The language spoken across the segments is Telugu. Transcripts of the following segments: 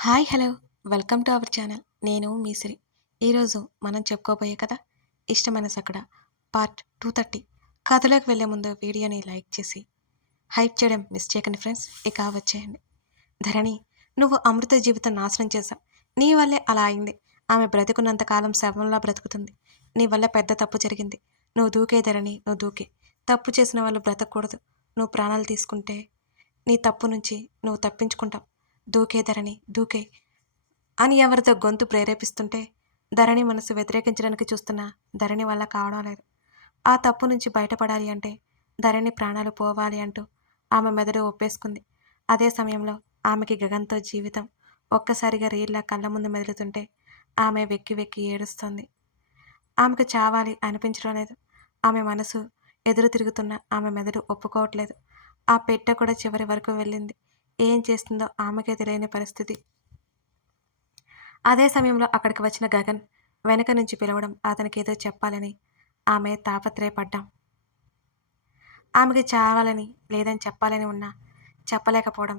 Hi hello welcome to our channel. నేను మీ సిరి. ఈరోజు మనం చెప్పుకోబోయే కథ ఇష్టమైన సకడ పార్ట్ 230. కథలోకి వెళ్ళే ముందు వీడియోని లైక్ చేసి హైప్ చేయడం మిస్ చేయకండి ఫ్రెండ్స్. ఇక వచ్చేయండి. ధరణి, నువ్వు అమృత జీవితం నాశనం చేశావు. నీ వల్లే అలా అయింది. ఆమె బ్రతికున్నంత కాలం శవంలా బ్రతుకుతుంది. నీ వల్ల పెద్ద తప్పు జరిగింది. నువ్వు దూకే ధరణి, నువ్వు దూకే. తప్పు చేసిన వాళ్ళు బ్రతకూడదు. నువ్వు ప్రాణాలు తీసుకుంటే నీ తప్పు నుంచి నువ్వు తప్పించుకుంటావు. దూకే ధరణి, దూకే అని ఎవరితో గొంతు ప్రేరేపిస్తుంటే ధరణి మనసు వ్యతిరేకించడానికి చూస్తున్న ధరణి వల్ల కావడం లేదు. ఆ తప్పు నుంచి బయటపడాలి అంటే ధరణి ప్రాణాలు పోవాలి అంటూ ఆమె మెదడు ఒప్పేసుకుంది. అదే సమయంలో ఆమెకి గగన్తో జీవితం ఒక్కసారిగా రీల్లా కళ్ళ ముందు మెదులుతుంటే ఆమె వెక్కి వెక్కి ఏడుస్తోంది. ఆమెకు చావాలి అనిపించడం లేదు. ఆమె మనసు ఎదురు తిరుగుతున్న ఆమె మెదడు ఒప్పుకోవట్లేదు. ఆ పెట్టె కూడా చివరి వరకు వెళ్ళింది. ఏం చేస్తుందో ఆమెకే తెలియని పరిస్థితి. అదే సమయంలో అక్కడికి వచ్చిన గగన్ వెనక నుంచి పిలవడం అతనికేదో చెప్పాలని ఆమె తాపత్రయపడ్డాం. ఆమెకి చావాలని లేదని చెప్పాలని ఉన్నా చెప్పలేకపోవడం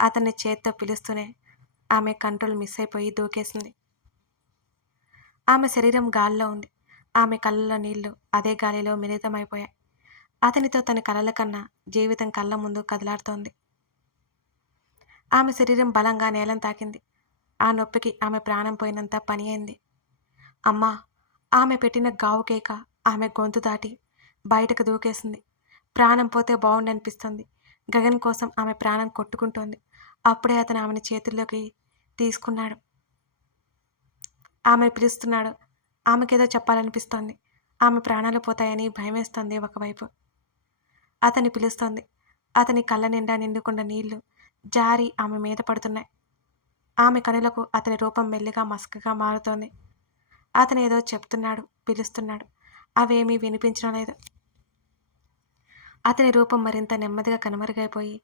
అతన్ని చేత్తో పిలుస్తూనే ఆమె కంట్రోల్ మిస్ అయిపోయి దూకేసింది. ఆమె శరీరం గాలిలో ఉంది. ఆమె కళ్ళలో నీళ్లు అదే గాలిలో మిళితమైపోయాయి. అతనితో తన కలల కన్నా జీవితం కళ్ళ ముందు కదలాడుతోంది. ఆమె శరీరం బలంగా నేలను తాకింది. ఆ నొప్పికి ఆమె ప్రాణం పోయినంత పని అయింది. అమ్మా! ఆమె పెట్టిన గావు కేక ఆమె గొంతు దాటి బయటకు దూకేసింది. ప్రాణం పోతే బావుండనిపిస్తుంది. గగన్ కోసం ఆమె ప్రాణం కొట్టుకుంటోంది. అప్పుడే అతను ఆమెను చేతుల్లోకి తీసుకున్నాడు. ఆమె పిలుస్తున్నాడు. ఆమెకేదో చెప్పాలనిపిస్తోంది. ఆమె ప్రాణాలు పోతాయని భయమేస్తోంది ఒకవైపు. అతన్ని పిలుస్తోంది. అతని కళ్ళ నిండా నిండుకున్న నీళ్లు జారి ఆమె మీద పడుతున్నాయి. ఆమె కనులకు అతని రూపం మెల్లిగా మసకగా మారుతోంది. అతను ఏదో చెప్తున్నాడు, పిలుస్తున్నాడు. అవేమీ వినిపించడం లేదు. అతని రూపం మరింత నెమ్మదిగా కనుమరుగైపోయి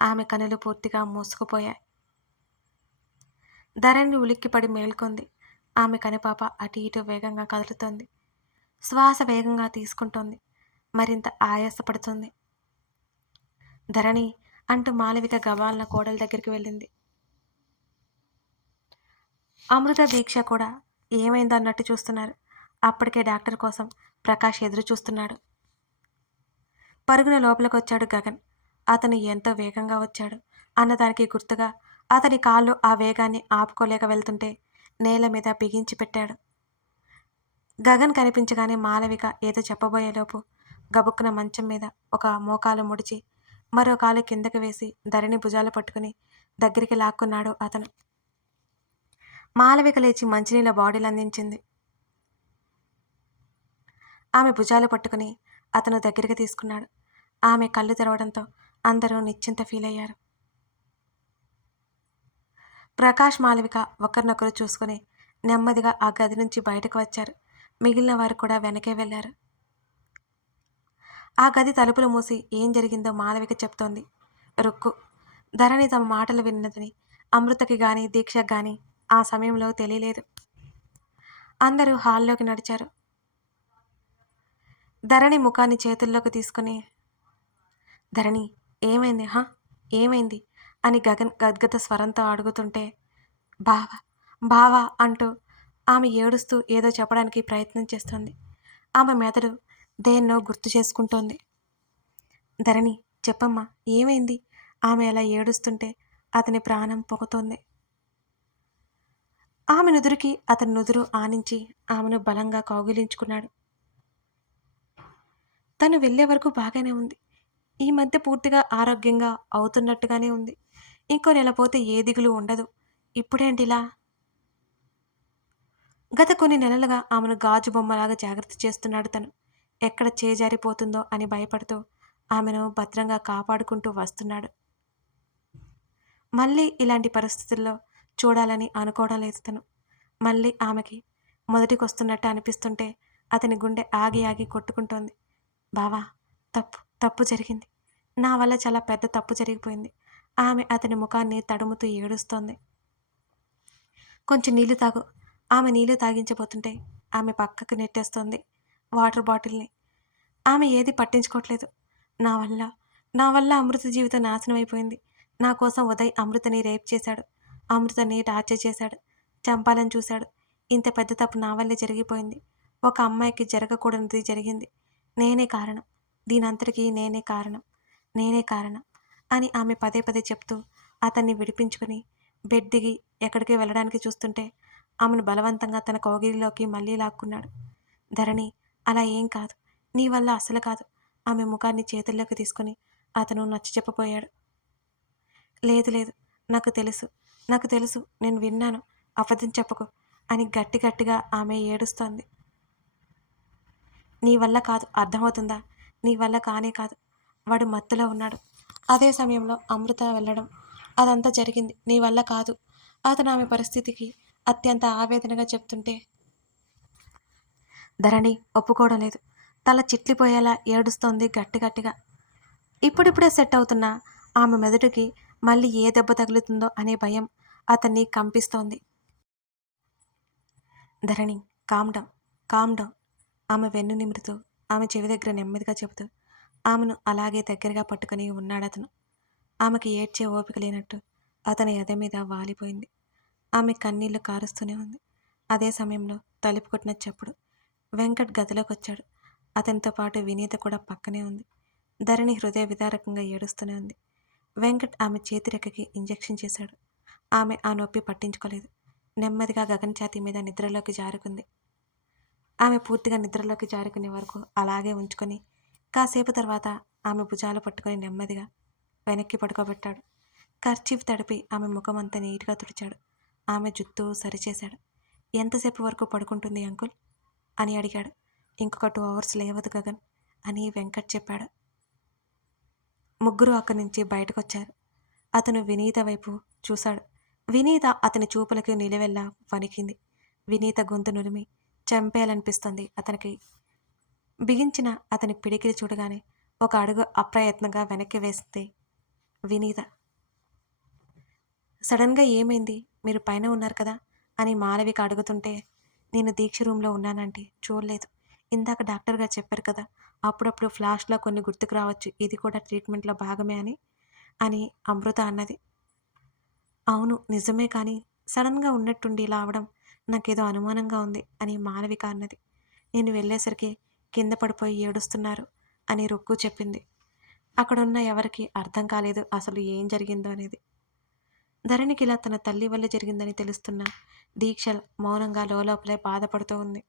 ఆమె కనులు పూర్తిగా మూసుకుపోయాయి. ధరణి ఉలిక్కిపడి మేల్కొంది. ఆమె కనుపాప అటు ఇటు వేగంగా కదులుతోంది. శ్వాస వేగంగా తీసుకుంటోంది. మరింత ఆయాసపడుతుంది. ధరణి అంటూ మాలవిక గబాలన కోడల దగ్గరికి వెళ్ళింది. అమృత, దీక్ష కూడా ఏమైందో అన్నట్టు చూస్తున్నారు. అప్పటికే డాక్టర్ కోసం ప్రకాష్ ఎదురు చూస్తున్నాడు. పరుగున లోపలికి వచ్చాడు గగన్. అతను ఎంతో వేగంగా వచ్చాడు అన్నదానికి గుర్తుగా అతని కాళ్ళు ఆ వేగాన్ని ఆపుకోలేక వెళ్తుంటే నేల మీద బిగించి పెట్టాడు. గగన్ కనిపించగానే మాలవిక ఏదో చెప్పబోయేలోపు గబుక్కున మంచం మీద ఒక మోకాలు ముడిచి మరో కాలు కిందకి వేసి ధరణి భుజాలు పట్టుకుని దగ్గరికి లాక్కున్నాడు అతను. మాలవిక లేచి మంచినీళ్ళ బాటిల్ అందించింది. ఆమె భుజాలు పట్టుకుని అతను దగ్గరికి తీసుకున్నాడు. ఆమె కళ్ళు తెరవడంతో అందరూ నిశ్చింత ఫీల్ అయ్యారు. ప్రకాష్, మాలవిక ఒకరినొకరు చూసుకుని నెమ్మదిగా ఆ గది నుంచి బయటకు వచ్చారు. మిగిలిన వారు కూడా వెనకే వెళ్లారు. ఆ గది తలుపులు మూసి ఏం జరిగిందో మాలవిక చెప్తోంది. రుక్కు. ధరణి తమ మాటలు విన్నదని అమృతకి గాని దీక్షకు గాని ఆ సమయంలో తెలియలేదు. అందరూ హాల్లోకి నడిచారు. ధరణి ముఖాన్ని చేతుల్లోకి తీసుకుని, ధరణి ఏమైంది? ఏమైంది అని గగన్ గద్గద స్వరంతో అడుగుతుంటే, బావా బావా అంటూ ఆమె ఏడుస్తూ ఏదో చెప్పడానికి ప్రయత్నం చేస్తోంది. ఆమె మెదడు దేన్నో గుర్తు చేసుకుంటోంది. ధరణి చెప్పమ్మా ఏమైంది? ఆమె అలా ఏడుస్తుంటే అతని ప్రాణం పోతోంది. ఆమె నుదురికి అతని నుదురు ఆనించి ఆమెను బలంగా కౌగిలించుకున్నాడు. తను వెళ్ళే వరకు బాగానే ఉంది. ఈ మధ్య పూర్తిగా ఆరోగ్యంగా అవుతున్నట్టుగానే ఉంది. ఇంకో నెల పోతే ఏ దిగులు ఉండదు. ఇప్పుడేంటిలా? గత కొన్ని నెలలుగా ఆమెను గాజు బొమ్మలాగా జాగ్రత్త చేస్తున్నాడు తను. ఎక్కడ చేజారిపోతుందో అని భయపడుతూ ఆమెను భద్రంగా కాపాడుకుంటూ వస్తున్నాడు. మళ్ళీ ఇలాంటి పరిస్థితుల్లో చూడాలని అనుకోవడం లేదు తను. మళ్ళీ ఆమెకి మొదటికొస్తున్నట్టు అనిపిస్తుంటే అతని గుండె ఆగి ఆగి కొట్టుకుంటోంది. బావా తప్పు జరిగింది. నా వల్ల చాలా పెద్ద తప్పు జరిగిపోయింది. ఆమె అతని ముఖాన్ని తడుముతూ ఏడుస్తోంది. కొంచెం నీళ్లు తాగు. ఆమె నీళ్లు తాగించబోతుంటే ఆమె పక్కకు నెట్టేస్తోంది వాటర్ బాటిల్ని. ఆమె ఏది పట్టించుకోవట్లేదు. నా వల్ల అమృత జీవితం నాశనం అయిపోయింది. నా కోసం ఉదయ్ అమృతని రేప్ చేశాడు. అమృతని టార్చర్ చేశాడు. చంపాలని చూశాడు. ఇంత పెద్ద తప్పు నా వల్లే జరిగిపోయింది. ఒక అమ్మాయికి జరగకూడనిది జరిగింది. నేనే కారణం. దీనంతటికీ నేనే కారణం. నేనే కారణం అని ఆమె పదే పదే చెప్తూ అతన్ని విడిపించుకుని బెడ్ దిగి ఎక్కడికి వెళ్ళడానికి చూస్తుంటే ఆమెను బలవంతంగా తన కౌగిలిలోకి మళ్ళీ లాక్కున్నాడు. ధరణి, అలా ఏం కాదు. నీ వల్ల అసలు కాదు. ఆమె ముఖాన్ని చేతుల్లోకి తీసుకొని అతను నచ్చచెప్పబోయాడు. లేదు లేదు, నాకు తెలుసు. నాకు తెలుసు. నేను విన్నాను. అబద్ధం చెప్పకు అని గట్టి గట్టిగా ఆమె ఏడుస్తోంది. నీ వల్ల కాదు, అర్థమవుతుందా? నీ వల్ల కానే కాదు. వాడు మత్తులో ఉన్నాడు. అదే సమయంలో అమృత వెళ్ళడం అదంతా జరిగింది నీ వల్ల కాదు. అతను ఆమె పరిస్థితికి అత్యంత ఆవేదనగా చెప్తుంటే ధరణి ఒప్పుకోవడం లేదు. తల చిట్లిపోయేలా ఏడుస్తోంది గట్టి గట్టిగా. ఇప్పుడిప్పుడే సెట్ అవుతున్న ఆమె మెదడుకి మళ్ళీ ఏ దెబ్బ తగులుతుందో అనే భయం అతన్ని కంపిస్తోంది. ధరణి, కామ్ డౌన్, కామ్ డౌన్. ఆమె వెన్ను నిమురుతూ ఆమె చెవి దగ్గర నెమ్మదిగా చెబుతూ ఆమెను అలాగే దగ్గరగా పట్టుకుని ఉన్నాడతను. ఆమెకి ఏడ్చే ఓపిక లేనట్టు అతని ఎద మీద వాలిపోయింది. ఆమె కన్నీళ్లు కారుస్తూనే ఉంది. అదే సమయంలో తలుపు కొట్టిన చప్పుడు. వెంకట్ గదిలోకొచ్చాడు. అతనితో పాటు వినీత కూడా పక్కనే ఉంది. ధరణి హృదయ విదారకంగా ఏడుస్తూనే ఉంది. వెంకట్ ఆమె చేతి రెక్కకి ఇంజెక్షన్ చేశాడు. ఆమె ఆ నొప్పి పట్టించుకోలేదు. నెమ్మదిగా గగన్ ఛాతీ మీద నిద్రలోకి జారుకుంది. ఆమె పూర్తిగా నిద్రలోకి జారుకునే వరకు అలాగే ఉంచుకొని కాసేపు తర్వాత ఆమె భుజాలు పట్టుకొని నెమ్మదిగా వెనక్కి పడుకోబెట్టాడు. కర్చీఫ్ తడిపి ఆమె ముఖం అంతా నీట్గా తుడిచాడు. ఆమె జుత్తు సరిచేశాడు. ఎంతసేపు వరకు పడుకుంటుంది అంకుల్ అని అడిగాడు. ఇంకొక 2 అవర్స్ లేవదు గగన్ అని వెంకట్ చెప్పాడు. ముగ్గురు అక్కడి నుంచి బయటకొచ్చారు. అతను వినీత వైపు చూశాడు. వినీత అతని చూపులకి నిలువెల్లా వణికింది. వినీత గొంతు నులిమి చంపేయాలనిపిస్తుంది అతనికి. బిగించిన అతని పిడికిలి చూడగానే ఒక అడుగు అప్రయత్నంగా వెనక్కి వేసింది వినీత. సడన్గా ఏమైంది? మీరు పైన ఉన్నారు కదా అని మాలవిక అడుగుతుంటే నేను దీక్ష రూమ్లో ఉన్నానంటే చూడలేదు. ఇందాక డాక్టర్ గారు చెప్పారు కదా, అప్పుడప్పుడు ఫ్లాష్లో కొన్ని గుర్తుకు రావచ్చు, ఇది కూడా ట్రీట్మెంట్లో భాగమే అని అని అమృత అన్నది. అవును నిజమే, కానీ సడన్గా ఉన్నట్టుండి ఇలా అవడం నాకేదో అనుమానంగా ఉంది అని మాలవిక అన్నది. నేను వెళ్ళేసరికి కింద పడిపోయి ఏడుస్తున్నారు అని రుక్కు చెప్పింది. అక్కడున్న ఎవరికి అర్థం కాలేదు అసలు ఏం జరిగిందో అనేది. ధరణికి ఇలా తన తల్లి వల్ల జరిగిందని తెలుస్తున్న దీక్ష మౌనంగా లోపలే బాధపడుతూ ఉంది.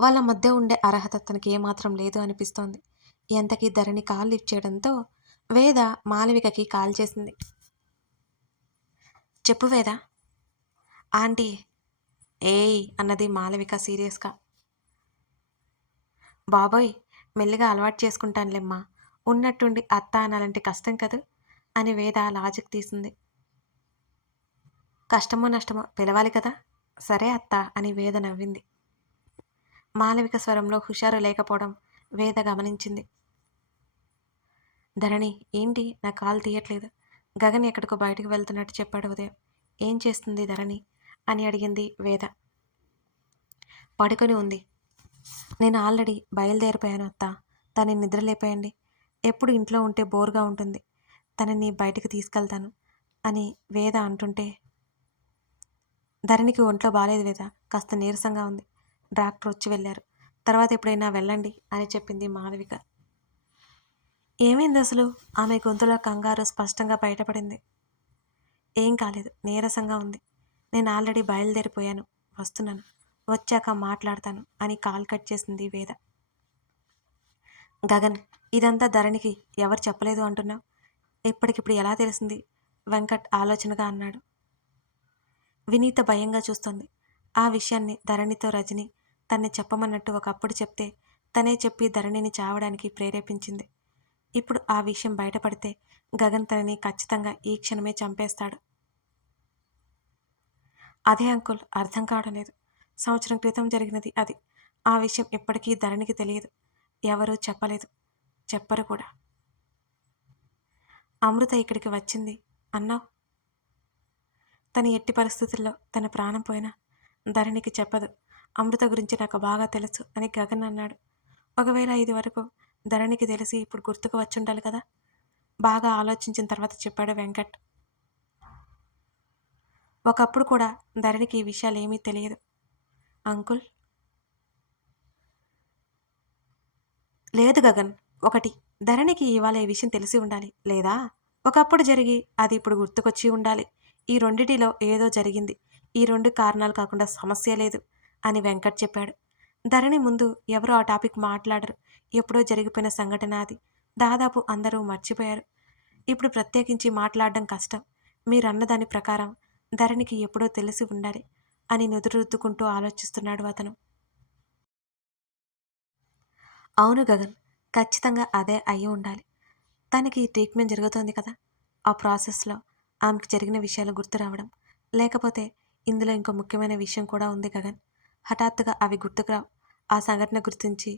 వాళ్ళ మధ్య ఉండే అర్హత తనకి ఏమాత్రం లేదు అనిపిస్తోంది. ఎంతకీ ధరణి కాల్ లిఫ్ట్ చేయడంతో వేద మాలవికకి కాల్ చేసింది. చెప్పు వేద. ఆంటీ. ఏయ్ అన్నది మాలవిక సీరియస్గా. బాబోయ్, మెల్లిగా అలవాటు చేసుకుంటానులేమ్మా. ఉన్నట్టుండి అత్త అనాలంటే కష్టం కదూ అని వేద లాజిక్ తీసింది. కష్టమో నష్టమో పిలవాలి కదా. సరే అత్త అని వేద నవ్వింది. మాలవిక స్వరంలో హుషారు లేకపోవడం వేద గమనించింది. ధరణి, ఏంటి నా కాల్ తీయట్లేదు? గగన్ ఎక్కడికో బయటకు వెళ్తున్నట్టు చెప్పాడు ఉదయం. ఏం చేస్తుంది ధరణి అని అడిగింది వేద. పడుకొని ఉంది. నేను ఆల్రెడీ బయలుదేరిపోయాను అత్త. తనని నిద్రలేపేయండి. ఎప్పుడు ఇంట్లో ఉంటే బోర్గా ఉంటుంది. తనని బయటికి తీసుకెళ్తాను అని వేద అంటుంటే ధరణికి ఒంట్లో బాలేదు వేద, కాస్త నీరసంగా ఉంది. డాక్టర్ వచ్చి వెళ్ళారు. తర్వాత ఎప్పుడైనా వెళ్ళండి అని చెప్పింది మాలవిక. ఏమైంది అసలు? ఆమె గొంతులో కంగారు స్పష్టంగా బయటపడింది. ఏం కాలేదు, నీరసంగా ఉంది. నేను ఆల్రెడీ బయలుదేరిపోయాను, వస్తున్నాను. వచ్చాక మాట్లాడతాను అని కాల్ కట్ చేసింది వేద. గగన్, ఇదంతా ధరణికి ఎవరు చెప్పలేదు అంటున్నావు? ఇప్పటికిప్పుడు ఎలా తెలిసింది? వెంకట్ ఆలోచనగా అన్నాడు. వినీత భయంగా చూస్తోంది. ఆ విషయాన్ని ధరణితో రజని తన్ని చెప్పమన్నట్టు ఒకప్పుడు చెప్తే తనే చెప్పి ధరణిని చావడానికి ప్రేరేపించింది. ఇప్పుడు ఆ విషయం బయటపడితే గగన్ తనని ఖచ్చితంగా ఈ క్షణమే చంపేస్తాడు. అదే అంకుల్ అర్థం కావడం లేదు. సంవత్సరం క్రితం జరిగినది అది. ఆ విషయం ఎప్పటికీ ధరణికి తెలియదు. ఎవరూ చెప్పలేదు, చెప్పరు కూడా. అమృత ఇక్కడికి వచ్చింది అన్నావు. తను ఎట్టి పరిస్థితుల్లో తన ప్రాణం పోయినా ధరణికి చెప్పదు. అమృత గురించి నాకు బాగా తెలుసు అని గగన్ అన్నాడు. ఒకవేళ ఇది వరకు ధరణికి తెలిసి ఇప్పుడు గుర్తుకు వచ్చుండాలి కదా. బాగా ఆలోచించిన తర్వాత చెప్పాడు వెంకట్. ఒకప్పుడు కూడా ధరణికి ఈ విషయాలేమీ తెలియదు. అంకుల్ లేదు గగన్. ఒకటి ధరణికి ఇవాళ ఈ విషయం తెలిసి ఉండాలి. లేదా ఒకప్పుడు జరిగి అది ఇప్పుడు గుర్తుకొచ్చి ఉండాలి. ఈ రెండిటిలో ఏదో జరిగింది. ఈ 2 కారణాలు కాకుండా సమస్య లేదు అని వెంకట్ చెప్పాడు. ధరణి ముందు ఎవరు ఆ టాపిక్ మాట్లాడరు. ఎప్పుడో జరిగిపోయిన సంఘటన అది. దాదాపు అందరూ మర్చిపోయారు. ఇప్పుడు ప్రత్యేకించి మాట్లాడడం కష్టం. మీరన్న దాని ప్రకారం ధరణికి ఎప్పుడో తెలిసి ఉండాలి అని నుదురుద్దుకుంటూ ఆలోచిస్తున్నాడు అతను. అవును గగన్. ఖచ్చితంగా అదే అయ్యి ఉండాలి. తనకి ట్రీట్మెంట్ జరుగుతోంది కదా! ఆ ప్రాసెస్‌లో ఆమెకు జరిగిన విషయాలు గుర్తు రావడం. లేకపోతే ఇందులో ఇంకో ముఖ్యమైన విషయం కూడా ఉంది గగన్. హఠాత్తుగా అవి గుర్తుకు రావు. ఆ సంఘటన గుర్తించి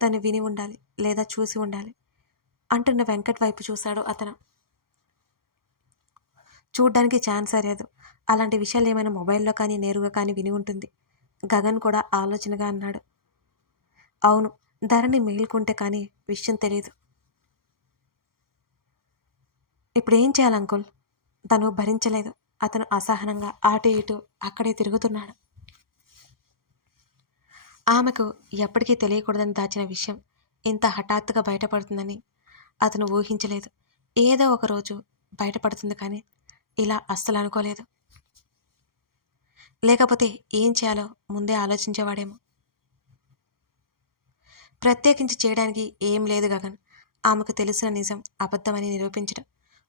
తను విని ఉండాలి. లేదా చూసి ఉండాలి. అంటున్న వెంకట్ వైపు చూశాడు అతను. చూడ్డానికి ఛాన్సే లేదు. అలాంటి విషయాలేమైనా మొబైల్‌లో కానీ, నేరుగా కానీ విని ఉంటుంది. గగన్ కూడా ఆలోచనగా అన్నాడు. అవును. ధరణి మేలుకుంటే కానీ విషయం తెలీదు. ఇప్పుడేం చేయాలి అంకుల్? తను భరించలేదు. అతను అసహనంగా అటు ఇటు అక్కడే తిరుగుతున్నాడు. ఆమెకు ఎప్పటికీ తెలియకూడదని దాచిన విషయం ఇంత హఠాత్తుగా బయటపడుతుందని అతను ఊహించలేదు. ఏదో ఒక రోజు బయటపడుతుంది కానీ ఇలా అస్సలు అనుకోలేదు. లేకపోతే ఏం చేయాలో ముందే ఆలోచించేవాడేమో. ప్రత్యేకించి చేయడానికి ఏం లేదు గగన్. ఆమెకు తెలిసిన నిజం అబద్ధమని నిరూపించడం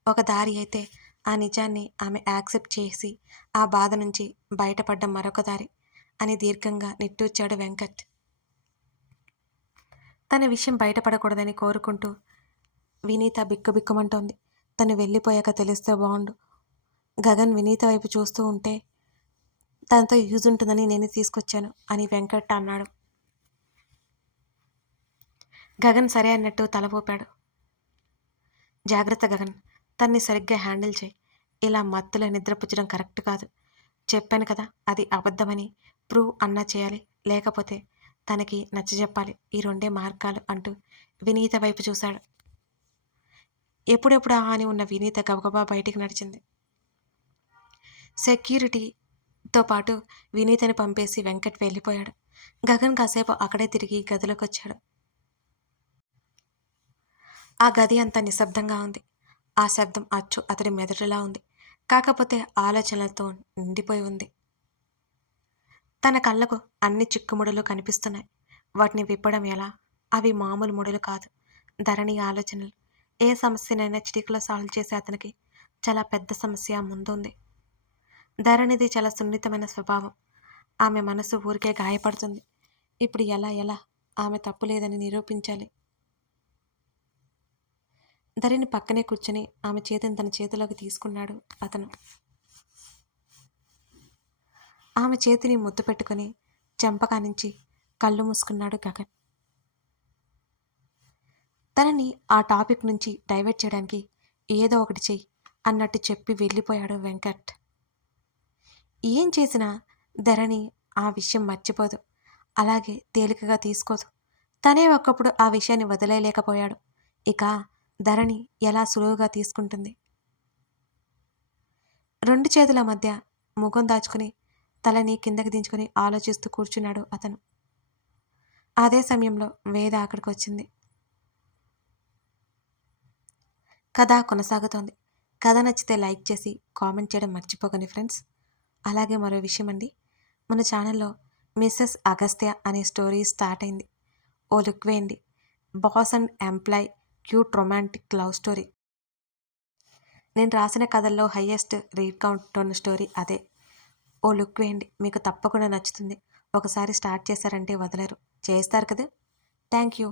ఒక దారి అయితే, ఆ నిజాన్ని ఆమె యాక్సెప్ట్ చేసి ఆ బాధ నుంచి బయటపడ్డం మరొక దారి అని దీర్ఘంగా నిట్టూర్చాడు వెంకట్. తన విషయం బయటపడకూడదని కోరుకుంటూ వినీత బిక్కుబిక్కుమంటోంది. తను వెళ్ళిపోయాక తెలిస్తే బాగుండు. గగన్ వినీత వైపు చూస్తూ ఉంటే తనతో యూజ్ ఉంటుందని నేనే తీసుకొచ్చాను అని వెంకట్ అన్నాడు. గగన్ సరే అన్నట్టు తల ఊపాడు. జాగ్రత్త గగన్. తన్ని సరిగ్గా హ్యాండిల్ చేయి. ఇలా మత్తులో నిద్రపుచ్చడం కరెక్ట్ కాదు. చెప్పాను కదా, అది అబద్ధమని ప్రూవ్ అన్నా చేయాలి. లేకపోతే తనకి నచ్చజెప్పాలి. ఈ 2 మార్గాలు అంటూ వినీత వైపు చూశాడు. ఎప్పుడెప్పుడా అని ఉన్న వినీత గబగబా బయటికి నడిచింది. సెక్యూరిటీతో పాటు వినీతని పంపేసి వెంకట్ వెళ్ళిపోయాడు. గగన్ కాసేపు అక్కడే తిరిగి గదిలోకొచ్చాడు. ఆ గది అంతా నిశ్శబ్దంగా ఉంది. ఆ శబ్దం అచ్చు అతడి మెదడులా ఉంది. కాకపోతే ఆలోచనలతో నిండిపోయి ఉంది. తన కళ్ళకు అన్ని చిక్కుముడులు కనిపిస్తున్నాయి. వాటిని విప్పడం ఎలా? అవి మామూలు ముడులు కాదు. ధరణి ఆలోచనలు. ఏ సమస్యనైనా చిటికలో సాల్వ్ చేసే అతనికి చాలా పెద్ద సమస్య ముందుంది. ధరణిది చాలా సున్నితమైన స్వభావం. ఆమె మనసు ఊరికే గాయపడుతుంది. ఇప్పుడు ఎలా ఆమె తప్పు లేదని నిరూపించాలి. ధరణి పక్కనే కూర్చొని ఆమె చేతిని తన చేతిలోకి తీసుకున్నాడు అతను. ఆమె చేతిని ముద్దు పెట్టుకుని చెంపకానించి కళ్ళు మూసుకున్నాడు గగన్. తనని ఆ టాపిక్ నుంచి డైవర్ట్ చేయడానికి ఏదో ఒకటి చెయ్యి అన్నట్టు చెప్పి వెళ్ళిపోయాడు వెంకట్. ఏం చేసినా ధరణి ఆ విషయం మర్చిపోదు. అలాగే తేలికగా తీసుకోదు. తనే ఒకప్పుడు ఆ విషయాన్ని వదిలేయలేకపోయాడు. ఇక ధరణి ఎలా సులువుగా తీసుకుంటుంది? 2 చేతుల మధ్య ముఖం దాచుకుని తలని కిందకి దించుకుని ఆలోచిస్తూ కూర్చున్నాడు అతను. అదే సమయంలో వేద అక్కడికి వచ్చింది. కథ కొనసాగుతోంది. కథ నచ్చితే లైక్ చేసి కామెంట్ చేయడం మర్చిపోకండి ఫ్రెండ్స్. అలాగే మరో విషయం అండి, మన ఛానల్లో మిస్సెస్ అగస్త్య అనే స్టోరీ స్టార్ట్ అయింది. ఓ లుక్ వేయండి. Boss and employee cute romantic love story. నేను రాసిన కథల్లో హయ్యెస్ట్ రీడ్ కౌంట్ ఉన్న స్టోరీ అదే. ఓ లుక్ వేయండి. మీకు తప్పకుండా నచ్చుతుంది. ఒకసారి స్టార్ట్ చేశారంటే వదలరు. చేస్తారు కదా. Thank you.